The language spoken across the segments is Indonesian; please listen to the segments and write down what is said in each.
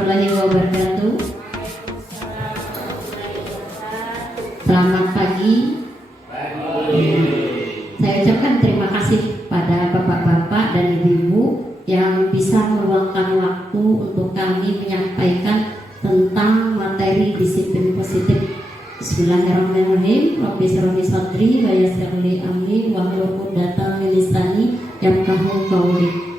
Warahmatullahi wabarakatuh. Selamat pagi. Saya ucapkan terima kasih pada bapak-bapak dan ibu-ibu yang bisa meluangkan waktu untuk kami menyampaikan tentang materi disiplin positif. Bismillahirrahmanirrahim. Rabbi shrahli sadri wa yassir li amri wahlul 'uqdatam min lisani yafqahu qawli.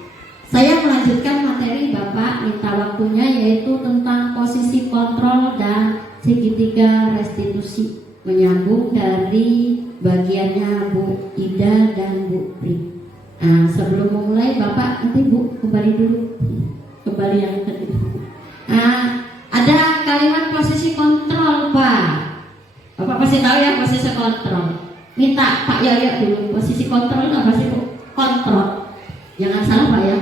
Saya melanjutkan materi Bapak minta waktunya, yaitu tentang posisi kontrol dan segitiga restitusi, menyambung dari bagiannya Bu Ida dan Bu Pri. Nah, sebelum memulai Bapak nanti Bu kembali dulu, kembali yang tadi. Ada kalimat posisi kontrol Pak. Bapak pasti tahu ya posisi kontrol. Minta Pak Yoyo dulu, posisi kontrol apa sih Bu? Kontrol. Jangan salah Pak ya.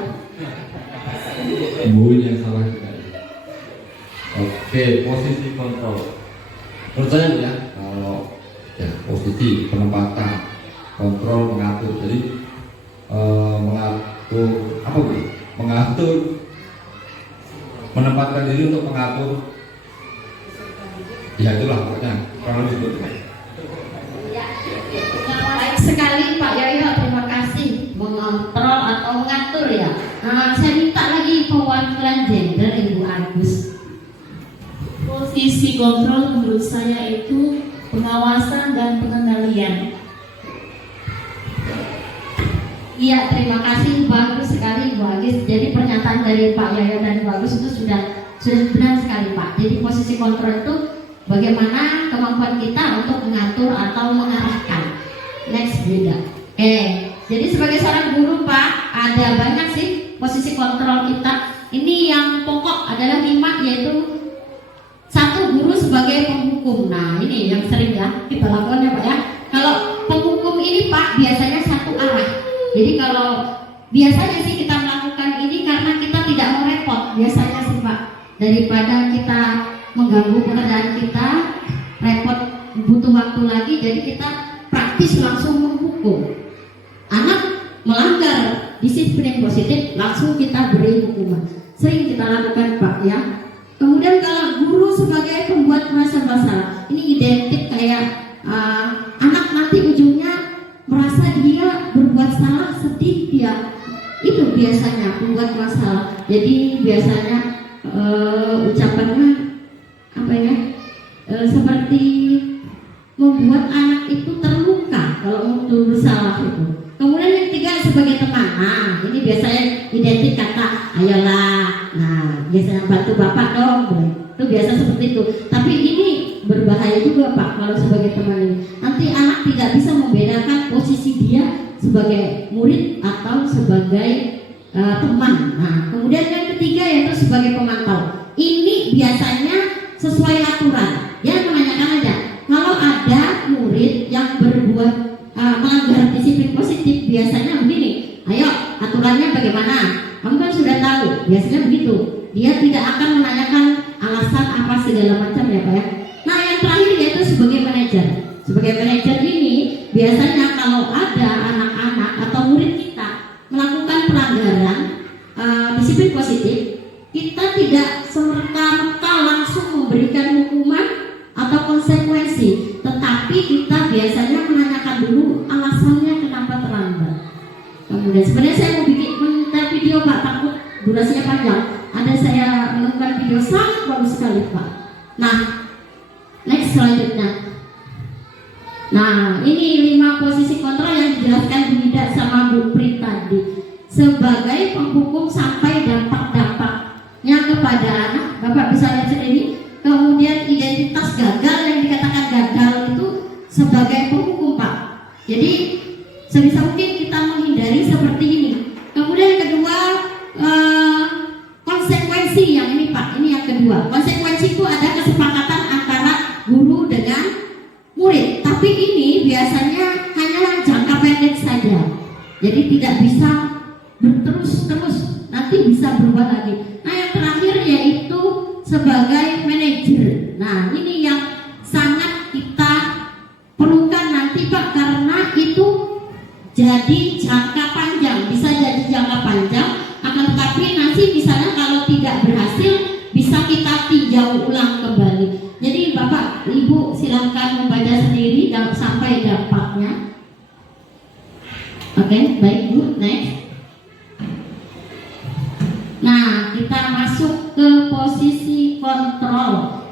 Bu yang salah sekali. Oke, posisi kontrol. Menurut saya ya, kalau ya posisi penempatan, kontrol, mengatur. Jadi mengatur apa Bu? Mengatur, menempatkan diri untuk mengatur. Ya itulah pokoknya. Kalau disebut. Baik sekali Pak Yoyo, terima kasih. Mengontrol atau mengatur ya. Saya minta lagi perwakilan gender Ibu Agus. Posisi kontrol menurut saya itu pengawasan dan pengendalian. Iya, terima kasih, bagus sekali Bu Agus. Jadi pernyataan dari Pak Yoyo dan Bu Agus itu sudah benar sekali Pak. Jadi posisi kontrol itu bagaimana kemampuan kita untuk mengatur atau mengarahkan. Next beda. Jadi sebagai seorang guru Pak, ada banyak sih posisi kontrol kita. Ini yang pokok adalah 5, yaitu 1, guru sebagai penghukum. Nah ini yang sering ya kita lakukan ya Pak ya. Kalau penghukum ini Pak biasanya satu arah. Jadi kalau biasanya sih kita melakukan ini karena kita tidak mau repot. Biasanya sih Pak, daripada kita mengganggu pekerjaan kita, repot, butuh waktu lagi, jadi kita praktis langsung menghukum. Anak melanggar disiplin positif, langsung kita beri hukuman. Sering kita lakukan Pak ya. Kemudian kalau guru sebagai pembuat masalah, ini identik kayak anak nanti ujungnya merasa dia berbuat salah, sedih dia. Itu biasanya pembuat masalah. Jadi biasanya ucapannya apa ya? Seperti membuat anak itu terluka kalau untuk bersalah itu. Kemudian yang 3 sebagai teman. Nah, ini biasanya identik kata ayolah. Nah, biasanya bantu bapak dong. Itu biasa seperti itu. Tapi ini berbahaya juga Pak kalau sebagai teman ini. Nanti anak tidak bisa membedakan posisi dia sebagai murid atau sebagai teman. Nah, kemudian yang 3 yaitu sebagai pemantau. Ini biasanya sesuai aturan. Dia menanyakan aja. Kalau ada murid yang berbuat melanggar disiplin positif, biasanya begini, ayo aturannya bagaimana? Kamu kan sudah tahu, biasanya begitu. Dia tidak akan menanyakan alasan apa segala macam ya Pak ya. Nah yang terakhir yaitu sebagai manajer. Sebagai manajer ini biasanya kalau ada anak-anak atau murid kita melakukan pelanggaran disiplin positif, kita tidak serta-merta langsung memberikan hukuman atau konsekuensi, tetapi kita biasanya menanyakan dulu alasannya kenapa terlambat. Kemudian sebenarnya saya mau bikin video Pak, takut durasinya panjang. Ada saya melakukan video sangat bagus sekali Pak. Nah, next selanjutnya. Nah, ini 5 posisi kontrol yang dijelaskan Bu Ida sama Bu Pri tadi. Sebagai penghukum sampai dampak-dampaknya kepada anak, Bapak bisa lihat sendiri. Kemudian identitas gagal yang dikatakan gagal itu sebagai penghukum Pak. Jadi sebisa mungkin kita menghindari seperti ini. Kemudian yang kedua konsekuensi yang ini Pak. Ini yang kedua. Konsekuensi itu ada kesepakatan antara guru dengan murid. Tapi ini biasanya hanya jangka pendek saja. Jadi tidak bisa berterus-terus. Nanti bisa berubah lagi. Nah yang terakhir yaitu sebagai manajer. Nah ini yang sangat kita perlukan nanti Pak, karena itu jadi jangka panjang, bisa jadi jangka panjang. Akan tetapi nanti misalnya kalau tidak berhasil, bisa Oke, baik Bu, next. Nah, kita masuk ke posisi kontrol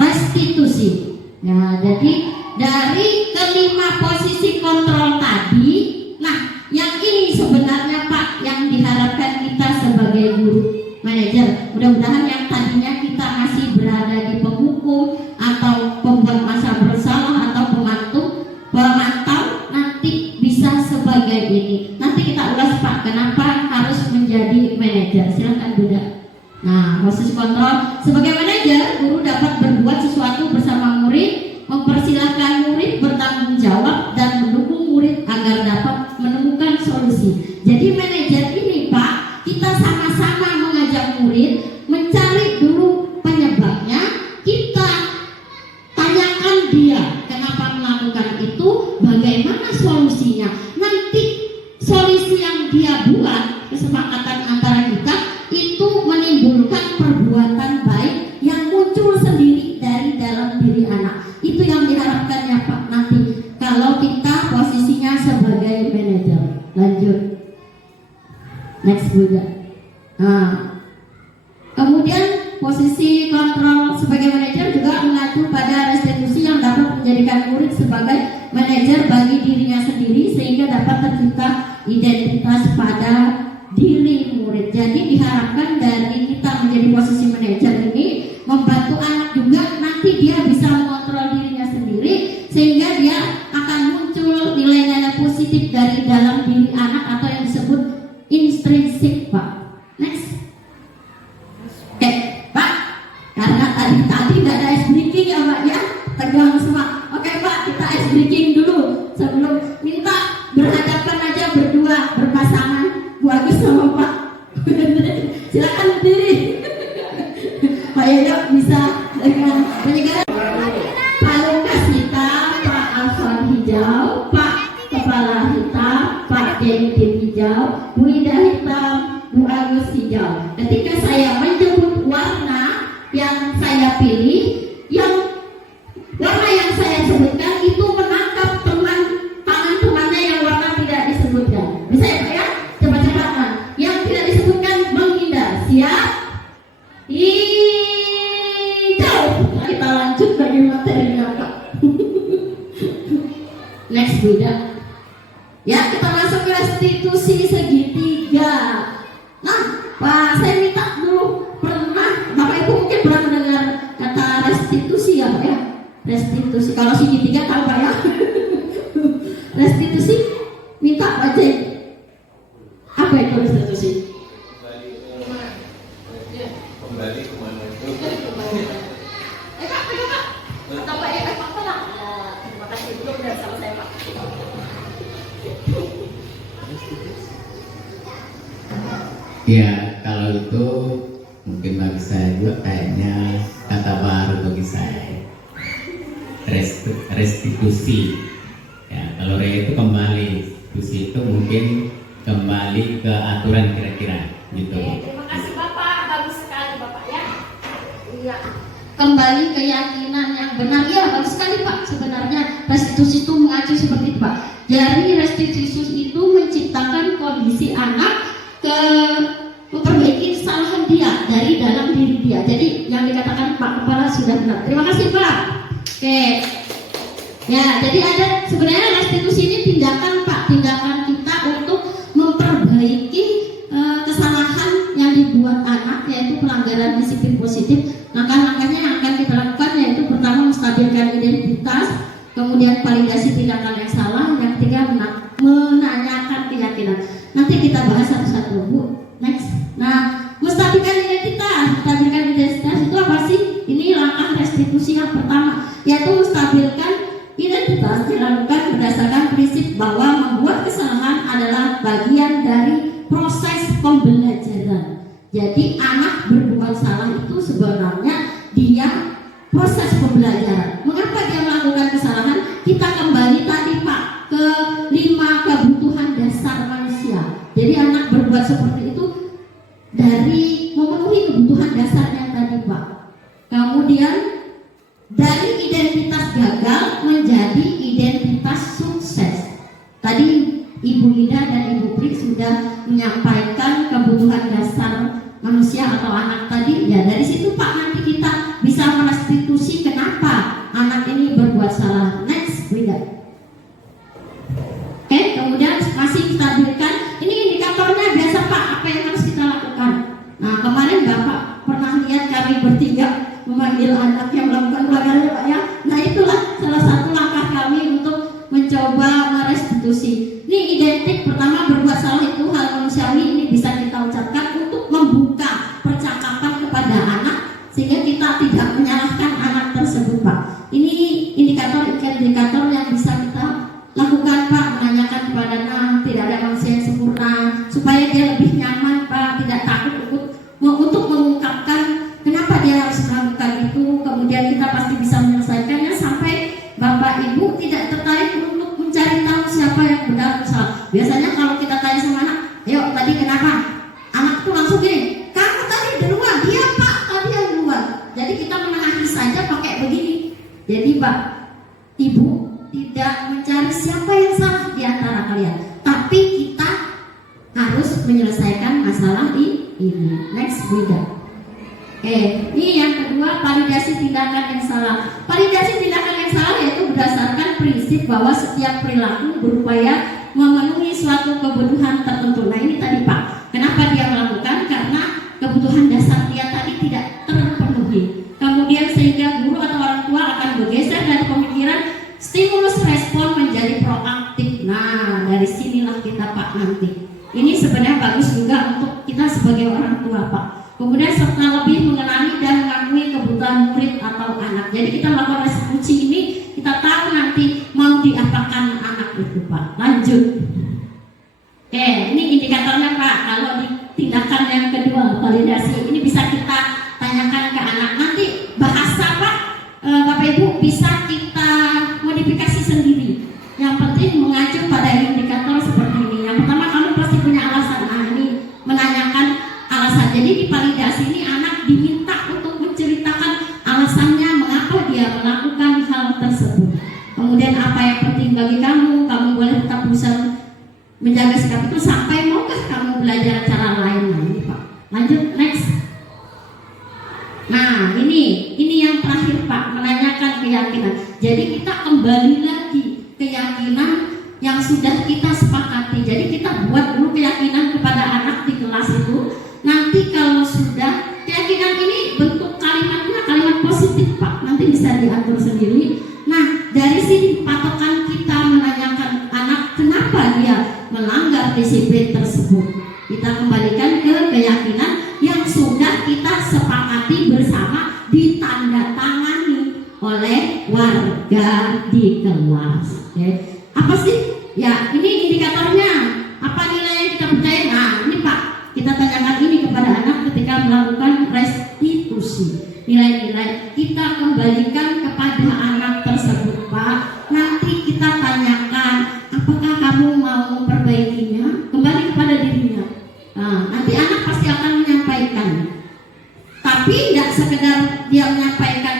restitusi. Nah, jadi dari kelima posisi kontrol tadi, nah yang ini sebenarnya Pak yang diharapkan kita sebagai guru manajer. Mudah-mudahan yang tadinya kita masih berada di penghukum atau pembuat masa bersalah atau pemantau nanti bisa sebagai ini. Nanti kita ulas Pak, kenapa harus menjadi manajer. Silakan Bunda. Nah, posisi kontrol sebagai manajer, guru dapat berbuat sesuatu bersama murid, mempersilahkan murid bertanggung jawab dan mendukung murid agar dapat menemukan solusi. Jadi manajer ini Pak, kita sama-sama mengajak murid mencari dulu penyebabnya, kita tanyakan dia kenapa melakukan itu, bagaimana solusinya. Nanti solusi yang dia buat, kesepakatan antara kita itu menimbulkan perbuatan baik yang muncul sendiri dari dalam diri anak. Itu yang diharapkannya Pak nanti kalau kita posisinya sebagai manajer. Lanjut. Next Bunda. Nah, kemudian posisi kontrol sebagai manajer juga mengacu pada restitusi yang dapat menjadikan murid sebagai manajer bagi dirinya sendiri sehingga dapat tercipta identitas pada diri murid. Jadi diharapkan dari kita menjadi posisi manajer ini membantu anak juga, nanti dia bisa mengontrol dirinya sendiri sehingga dia akan muncul nilai-nilai positif dari dalam diri anak atau yang disebut intrinsik Pak. Next. Oke Pak, karena tadi tidak ada ice breaking ya Pak ya, tegang semua. Oke Pak, kita ice breaking dulu sebelum minta berhadapan aja berdua berpasangan Bu Agus sama Pak. Silakan berdiri. Pak Yoyo bisa dengan penyegaran. Pak Lukas hitam, Pak Alfon hijau, Pak Kepala hitam, Pak Jenny hijau, Bu Ida hitam, Bu Agus hijau. Ketika saya menyebut warna yang saya pilih, yang warna yang saya sebutkan itu menangkap tangan temannya yang warna tidak disebutkan. Bisa ya Pak ya? Cepat-cepat kan. Yang tidak disebutkan menghindar. Siap? Hijau. Kita lanjut bagi materinya Pak. Next Bunda. Ya, kita masuk ke restitusi segitiga. Nah, Pak, saya minta dulu, Bapak Ibu mungkin pernah mendengar kata restitusi ya Pak ya? Restitusi, kalau segitiga tahu Pak ya? Restitusi, minta Pak Jen. Apa itu restitusi? Kembali kemana itu? Pak, Pak. Atau Pak ya, Pak lah. Ya, terima kasih belum dan selesai Pak. Ya, kalau itu mungkin bagi saya juga kayaknya kata baru bagi saya. Restitusi. Ya, kalau itu kembali, restitusi itu mungkin kembali ke aturan kira-kira gitu. Terima kasih Bapak, bagus sekali Bapak ya. Iya. Kembali keyakinan yang benar, ya bagus sekali Pak. Sebenarnya restitusi itu mengacu seperti itu Pak. Jadi restitusi itu menciptakan kondisi anak memperbaiki kesalahan dia dari dalam diri dia. Jadi yang dikatakan Pak Kepala sudah benar. Terima kasih Pak. Oke. Ya, jadi ada sebenarnya restitusi ini tindakan Pak, tindakan kita untuk memperbaiki kesalahan yang dibuat anak, yaitu pelanggaran disiplin positif. Langkah-langkahnya yang akan kita lakukan yaitu pertama menstabilkan identitas, kemudian validasi tindakan yang salah, yang ketiga menanyakan keyakinan. Nanti kita bahas satu-satu Bu. Next. Nah, menstabilkan identitas itu apa sih? Ini langkah restitusi yang pertama, yaitu menstabilkan identitas dilakukan berdasarkan prinsip bahwa membuat kesalahan adalah bagian dari proses pembelajaran. Jadi anak berbuat salah itu sebenarnya dia proses pembelajaran. Mengapa dia melakukan kesalahan? Kita kembali tadi Pak ke 5 kebutuhan dasar manusia. Jadi anak berbuat seperti itu dari memenuhi kebutuhan dasarnya tadi Pak. Kemudian dari identitas gagal menjadi identitas sukses. Tadi sudah menyampaikan kebutuhan dasar manusia atau anak tadi, ya dari situ Pak nanti kita bisa merestitusi kenapa anak ini berbuat salah. Next, Wida. Oke, kemudian masih kita berikan, ini indikatornya biasa Pak, apa yang harus kita lakukan. Nah kemarin Bapak pernah lihat kami bertiga memanggil anak yang melakukan pelanggaran ya Pak ya. Nah itulah salah satu langkah kami untuk mencoba merestitusi. Ini identik, pertama berbuat salah itu hal manusiawi, ini bisa kita ucapkan untuk membuka percakapan kepada anak sehingga kita tidak menyalahkan anak tersebut Pak. Ini indikator yang bisa kita lakukan Pak, menanyakan kepada anak, tidak ada manusia yang sempurna, supaya dia lebih nyaman Pak, tidak takut untuk mengungkapkan kenapa dia harus melakukan itu. Kemudian kita pasti bisa menyelesaikannya sampai Bapak Ibu tidak tertarik untuk mencari tahu siapa yang benar salah. Biasanya kalau kita tanya sama anak, ayo tadi kenapa? Anak itu langsung gini, kamu tadi duluan, dia Pak tadi yang duluan. Jadi kita menengahi saja pakai begini. Jadi Pak Ibu tidak mencari siapa yang salah di antara kalian, tapi kita harus menyelesaikan masalah ini. Next, Wida. Ini yang kedua, validasi tindakan yang salah. Validasi tindakan yang salah yaitu berdasarkan prinsip bahwa setiap perilaku berupaya memenuhi suatu kebutuhan tertentu. Nah ini tadi Pak, kenapa dia melakukan? Karena kebutuhan dasar dia tadi tidak terpenuhi. Kemudian sehingga guru atau orang tua akan bergeser dari pemikiran stimulus respon menjadi proaktif. Nah dari sinilah kita Pak nanti. Ini sebenarnya bagus juga untuk kita sebagai orang tua Pak. Kemudian serta lebih mengenali dan mengakui kebutuhan murid atau anak. Jadi kita melakukan restitusi ini, kita tahu nanti mau diapakan anak itu Pak. Lanjut. Ini indikatornya Pak. Kalau di tindakan yang kedua, validasi, ini bisa kita tanyakan ke anak. Nanti bahasa Pak, Bapak Ibu bisa kita modifikasi sendiri. Yang penting mengacu pada indikator seperti ini. Yang pertama, kamu pasti punya alasan. Nah ini menanyakan alasan. Jadi di validasi ini anak diminta untuk menceritakan alasannya mengapa dia melakukan hal tersebut. Kemudian apa yang penting bagi kamu boleh tetap berusaha menjaga sikap itu sampai maukah kamu belajar cara lain. Nah ini Pak. Lanjut, next. Nah ini yang terakhir Pak, menanyakan keyakinan. Jadi kita kembali lagi keyakinan yang sudah kita sepakati. Jadi kita buat dulu keyakinan kepada anak di kelas itu. Nanti kalau sudah keyakinan ini bentuk kalimatnya kalimat positif Pak, nanti bisa diatur sendiri. Nah dari sini patokan kita menanyakan anak kenapa dia melanggar disiplin tersebut. Kita kembalikan ke keyakinan yang sudah kita sepakati bersama, ditandatangani oleh warga di kelas. Apa sih? Ya ini indikatornya. Apa nilai yang kita percaya? Nah ini Pak, kita tanyakan ini kepada anak ketika melakukan restitusi. Nilai-nilai kita kembalikan kepada anak tersebut Pak. Nanti kita tanyakan, apakah kamu mau memperbaikinya? Kembali kepada dirinya. Nah, nanti anak pasti akan menyampaikan. Tapi tidak sekedar dia menyampaikan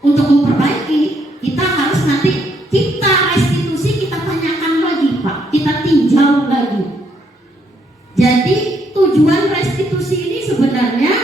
untuk memperbaiki, kita harus nanti kita restitusi, kita tanyakan lagi Pak, kita tinjau lagi. Jadi tujuan restitusi ini sebenarnya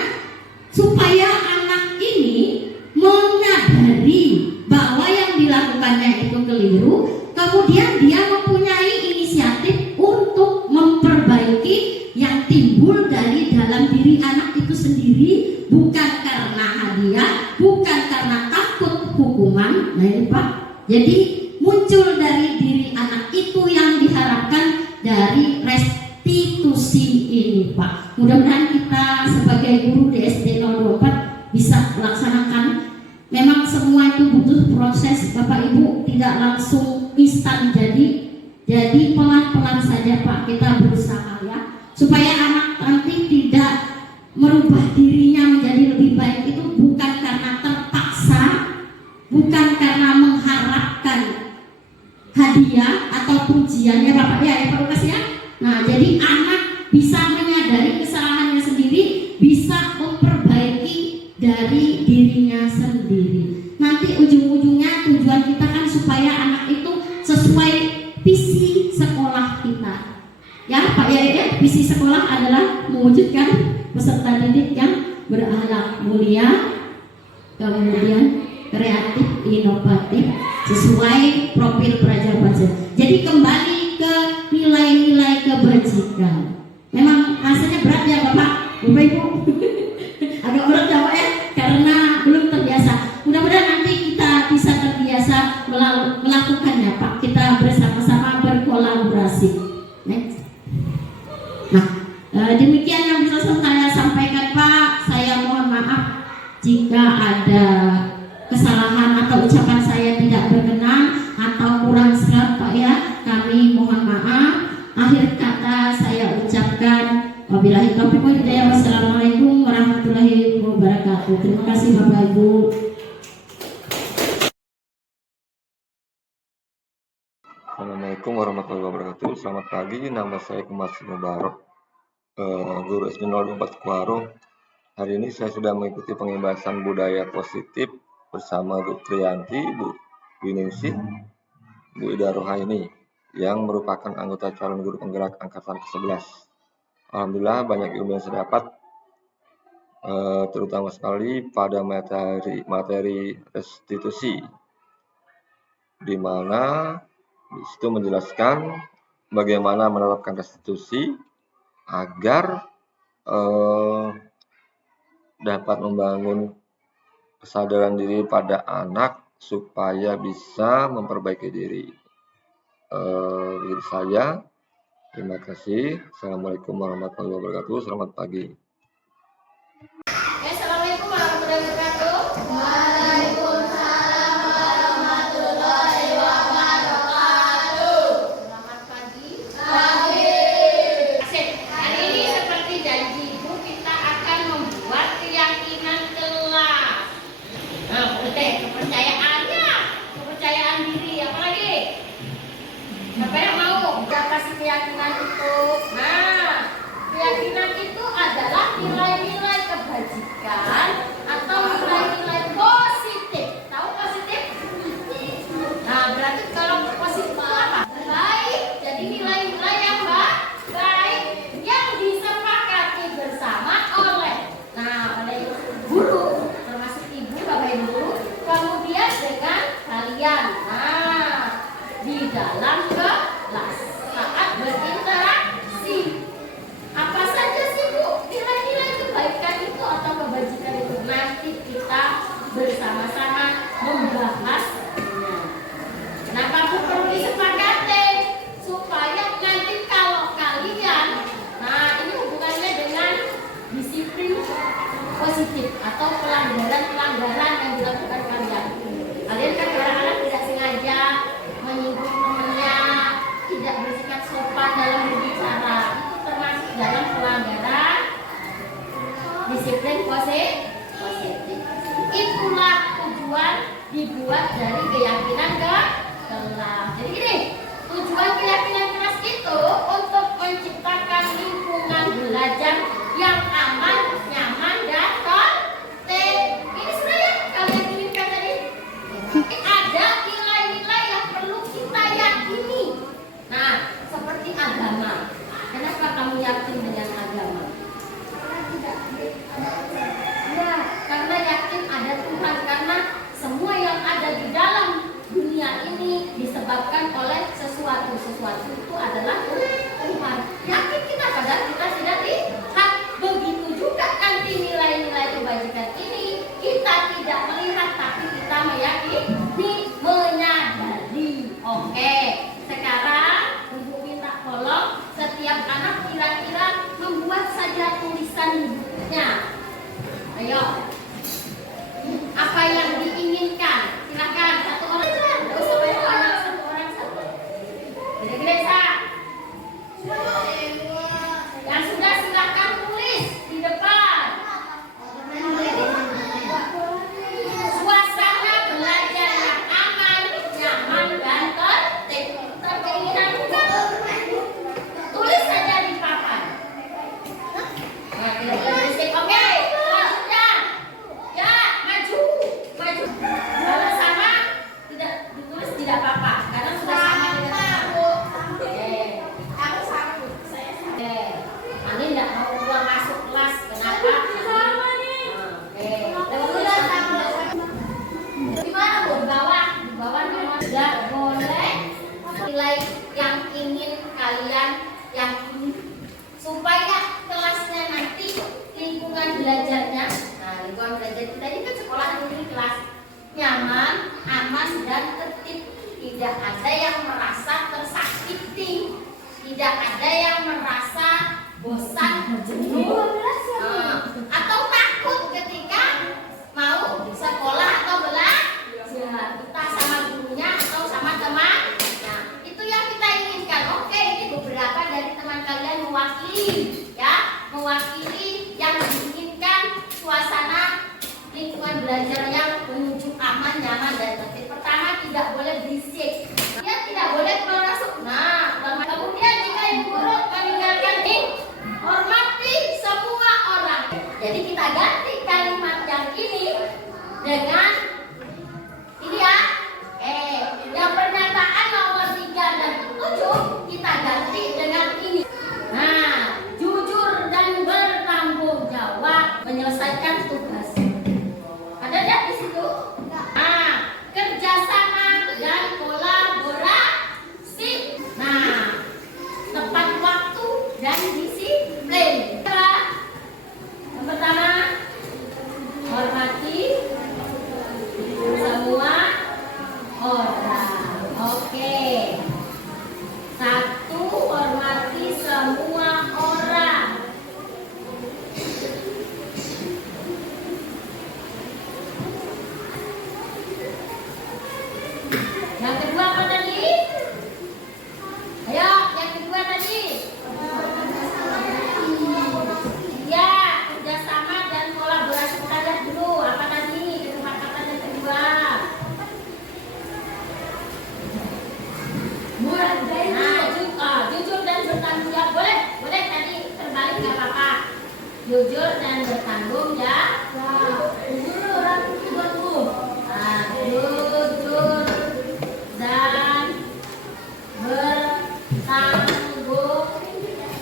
supaya anak ini menyadari bahwa yang dilakukannya itu keliru, kemudian dia mempunyai inisiatif untuk memperbaiki yang timbul dari dalam diri anak itu sendiri, bukan karena hadiah, bukan karena takut hukuman. Nah ini Pak, jadi muncul dari diri anak itu yang diharapkan dari restitusi ini Pak. Mudah-mudahan kita sebagai guru di SD 024 bisa melaksanakan. Memang semua itu butuh proses Bapak Ibu, tidak langsung instan jadi pelan-pelan saja Pak, kita berusaha ya, supaya anak nanti tidak merubah dirinya menjadi lebih baik. Itu bukan karena terpaksa, bukan karena mengharapkan hadiah atau pujian ya Bapak ya Pak Lukas ya. Nah jadi anak bisa menyadari kesalahannya sendiri, bisa memperbaiki dari dirinya sendiri. Nanti ujung-ujungnya tujuan kita kan supaya anak itu sesuai visi sekolah kita. Ya, Pak Yaya, visi sekolah adalah mewujudkan peserta didik yang berakhlak mulia, kemudian kreatif, inovatif, sesuai profil pelajar Pancasila. Jadi kembali ke nilai-nilai kebajikan. Memang rasanya berat ya Bapak, Ibu. Agak berat ya Pak ya, karena belum terbiasa. Mudah-mudahan nanti kita bisa terbiasa melakukannya Pak. Kita bersama-sama berkolaborasi. Next. Nah, demikian yang bisa saya sampaikan Pak. Saya mohon maaf jika ada kesalahan atau ucapan saya tidak berkenan atau kurang serap Pak ya. Kami mohon maaf. Akhir kata saya ucapkan wabillahi taufiq wal hidayah. Wassalamualaikum warahmatullahi wabarakatuh. Terima kasih Bapak Ibu. Assalamualaikum warahmatullahi wabarakatuh. Selamat pagi, nama saya Kemas Mubarok, guru SD 04 Kuaro. Hari ini saya sudah mengikuti pengembasan budaya positif bersama Bu Triyanti, Bu Winingsih, Bu Ida Rohaini, yang merupakan anggota calon guru penggerak angkatan ke-11. Alhamdulillah banyak ilmu yang saya dapat, terutama sekali pada materi restitusi, di mana di situ menjelaskan bagaimana menerapkan restitusi agar dapat membangun kesadaran diri pada anak supaya bisa memperbaiki diri. Begitu saya. Terima kasih. Assalamualaikum warahmatullahi wabarakatuh. Selamat pagi. Assalamualaikum warahmatullahi wabarakatuh. Waalaikumsalam warahmatullahi wabarakatuh. Selamat pagi. Pagi. Asik. Hari ini seperti janji Ibu, kita akan membuat keyakinan kelas. Nah, kepercayaannya, kepercayaan diri, apa lagi? Siapa yang mau? Kita kasih keyakinan itu. Nah, keyakinan itu adalah nilai-nilai kebajikan atau nilai-nilai positif. Tahu positif? Nah, berarti kalau positif itu apa? Baik. Jadi nilai-nilai yang baik yang disepakati bersama oleh guru, termasuk ibu, bapak ibu guru, kemudian dengan kalian. Nah, di dalam kelas saat berinteraksi. Apa saja sih Bu nilai-nilai kebaikan itu atau kebajikan itu? Nanti kita bersama-sama membahasnya. Kenapa Bu perlu disepakati? Supaya nanti kalau kalian, nah ini hubungannya dengan disiplin positif atau pelanggaran-pelanggaran yang dilakukan kalian. Kalian kan kadang-kadang tidak sengaja menyinggung temannya, tidak bersikap sopan dalam berbicara. Itu termasuk dalam pelanggaran disiplin positif. Itulah tujuan dibuat dari keyakinan kelas. Jadi gini, tujuan keyakinan kelas itu untuk menciptakan lingkungan belajar yang aman, nyaman, dan tertib. Ini sebenarnya kalian inginkan tadi. Ada nilai-nilai yang perlu kita yakini. Nah, seperti agama. Kenapa kamu yakin dengan agama? Ya, karena yakin ada Tuhan. Karena semua yang ada di dalam dunia ini disebabkan oleh sesuatu. Sesuatu itu adalah Tuhan. Yakin kita, padahal kita tidak lihat. Begitu juga nanti nilai-nilai kebajikan ini kita tidak melihat, tapi kita meyakini, menyadari. Oke, sekarang Ibu minta tolong setiap anak kira-kira membuat saja tulisan di bukunya. Ayo, apa yang diinginkan? Silakan satu orang, tidak usah banyak, satu orang satu. Gede-gede Sa. Yang sudah silakan tulis di depan. Suasana belajar yang aman, nyaman, dan tertib. Terkeinginan juga. Tulis saja di papan. Nah, tulis. Oke, selanjutnya. Ya, maju. Kalau sama tidak ditulis tidak apa-apa, karena sudah sama dengan aku. Oke. Aku sama. nilai-nilai yang ingin kalian yakini supaya kelasnya nanti lingkungan belajarnya, nah lingkungan belajar kita ini kan sekolah ini kelas nyaman, aman dan tertib, tidak ada yang merasa tersakiti, tidak ada yang merasa bosan, jenuh, atau takut ketika mau sekolah atau belajar, kita sama gurunya atau sama teman. Nah, itu yang kita inginkan. Oke, ini beberapa dari teman kalian mewakili, ya, mewakili yang diinginkan suasana lingkungan belajar yang menuju aman, nyaman dan tertib. Pertama, tidak boleh berisik. Dia tidak boleh keluar masuk. Nah, kemudian jika ibu guru meninggalkan ini, hormati semua orang. Jadi kita ganti kalimat yang ini dengan ini ya. Yang pernyataan nomor 3 dan 7 kita ganti dengan ini. Nah, jujur dan bertanggung jawab menyelesaikan tugas. Ada nggak di situ? Nah, kerjasama dan kolaborasi. Nah, tepat waktu dan disiplin. Yang pertama, hormati semua orang. Oke. 1, hormati semua orang. Yang kedua apa tadi? Ayo, yang kedua tadi. Ya, kerjasama dan kolaborasi. Kita lihat dulu apa tadi kesepakatan yang kedua. Nah, jujur dan bertanggung jawab. Boleh tadi terbalik nggak apa-apa. Jujur dan bertanggung jawab. Jujur orang tunggu. Nah, jujur dan bertanggung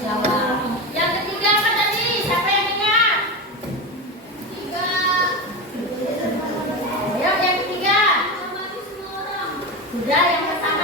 jawab. Yang ketiga apa tadi? Siapa yang ingat? Ayo yang ketiga. Sudah yang pertama